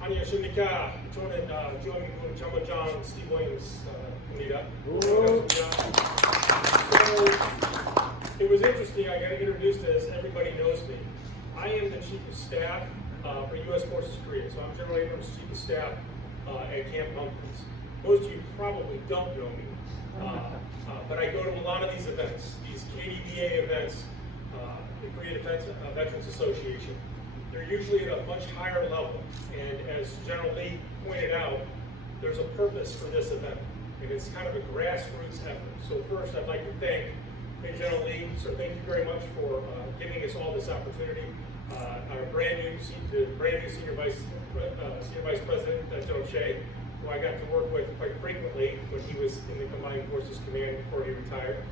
안녕하십니까. 저는 주한미군 장관장 Steve Williams입니다. So it was interesting. I got introduced as everybody knows me. I am the Chief of Staff for U.S. Forces Korea. So I'm General Abrams' Chief of Staff at Camp Pumpkins. Most of you probably don't know me, but I go to a lot of these events, these KDVA events, the Korea Defense Veterans Association. They're usually at a much higher level, and as General Lee pointed out, there's a purpose for this event, and it's kind of a grassroots effort. So first, I'd like to thank General Lee. So thank you very much for giving us all this opportunity. Our brand new Senior Vice President, General Shea, who I got to work with quite frequently when he was in the Combined Forces Command before he retired,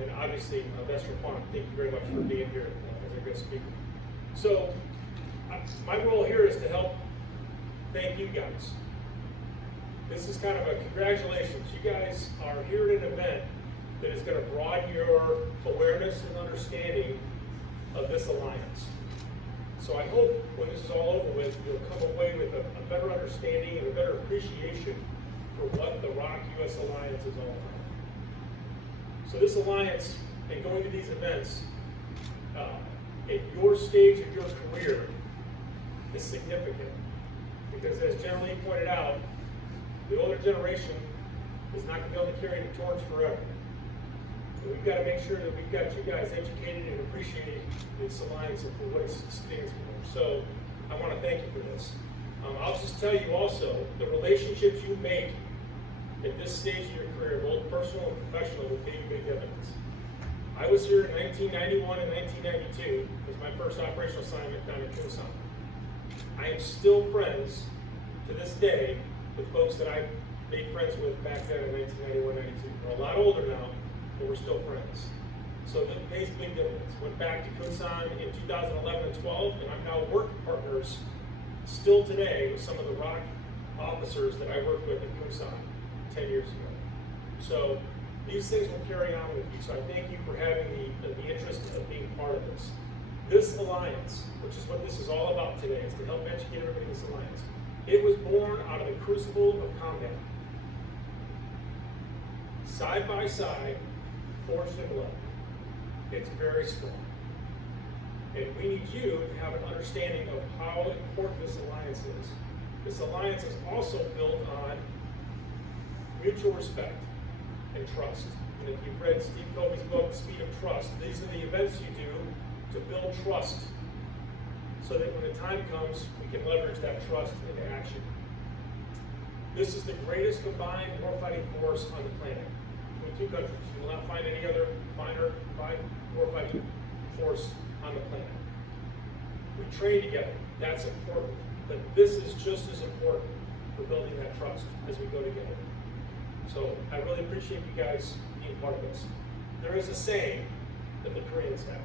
and obviously Ambassador Kwan. Thank you very much for being here as a guest speaker. So my role here is to help thank you guys. This is kind of a congratulations. You guys are here at an event that is going to broaden your awareness and understanding of this alliance. So I hope when this is all over with, you'll come away with a better understanding and a better appreciation for what the ROC-US Alliance is all about. So this alliance and going to these events at your stage of your career is significant, because as General Lee pointed out, the older generation is not going to be able to carry the torch forever. So we've got to make sure that we've got you guys educated and appreciating this alliance and for what it stands for. So I want to thank you for this. I'll just tell you also, the relationships you make at this stage of your career, both personal and professional, will pay you big dividends. I was here in 1991 and 1992 as my first operational assignment down in Osan. I am still friends to this day with folks that I made friends with back then in 1991, 92. We're a lot older now, but we're still friends. So it pays big dividends. Went back to Osan in 2011 and 12, and I'm now working partners still today with some of the ROC officers that I worked with in Osan 10 years ago. So these things will carry on with you. So I thank you for having the interest of being part of this. This alliance, which is what this is all about today, is to help educate everybody in this alliance. It was born out of the crucible of combat. Side by side, forged in blood. It's very strong. And we need you to have an understanding of how important this alliance is. This alliance is also built on mutual respect and trust. And if you've read Steve Covey's book, The Speed of Trust, these are the events you do to build trust so that when the time comes, we can leverage that trust into action. This is the greatest combined warfighting force on the planet between two countries. You will not find any other finer combined warfighting force on the planet. We train together. That's important. But this is just as important for building that trust as we go together. So I really appreciate you guys being part of this. There is a saying that the Koreans have,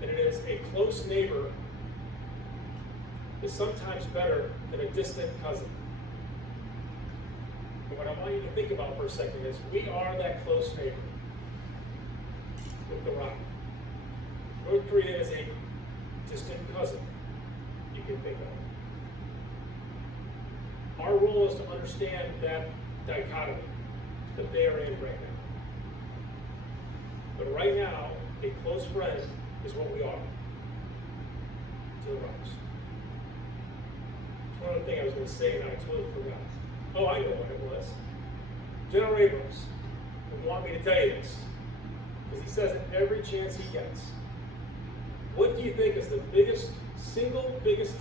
and it is a close neighbor is sometimes better than a distant cousin. And what I want you to think about for a second is we are that close neighbor with the ROC. North Korea is a distant cousin you can think of. Our role is to understand that dichotomy that they are in right now. But right now, a close friend is what we are to the ROCs. There's one other thing I was going to say and I totally forgot. Oh, I know what it was. General Abrams would want me to tell you this, because he says it every chance he gets. What do you think is the single biggest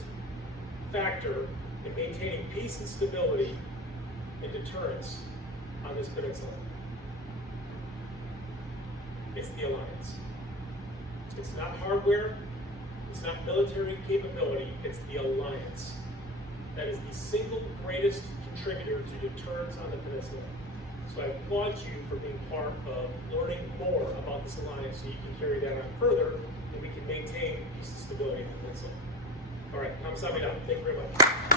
factor in maintaining peace and stability and deterrence on this peninsula? It's the alliance. It's not hardware, it's not military capability, it's the alliance. That is the single greatest contributor to deterrence on the peninsula. So I applaud you for being part of learning more about this alliance so you can carry that on further and we can maintain peace and stability in the peninsula. All right, kamsahamnida. Thank you very much.